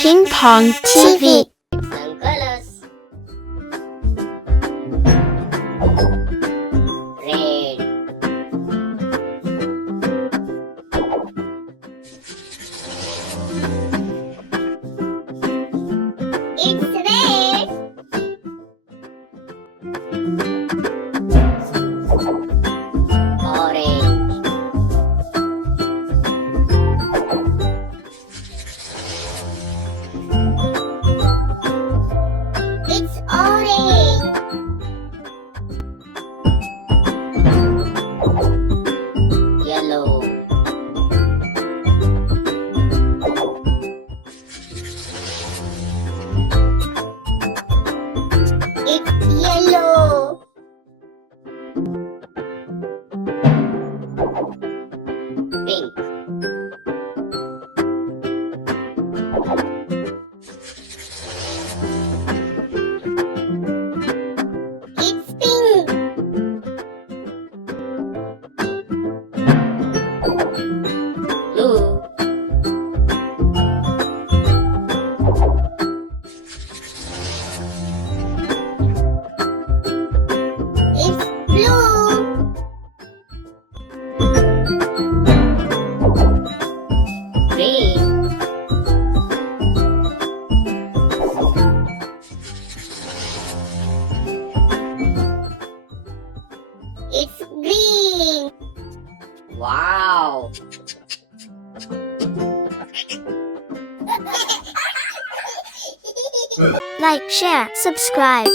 Ping Pong TV. Some colors. Red. It's red. Orange. It's orange. Yellow. It's yellow. Pink. It's pink. Blue. It's blue. Green. It's green. Wow. Like, share, subscribe.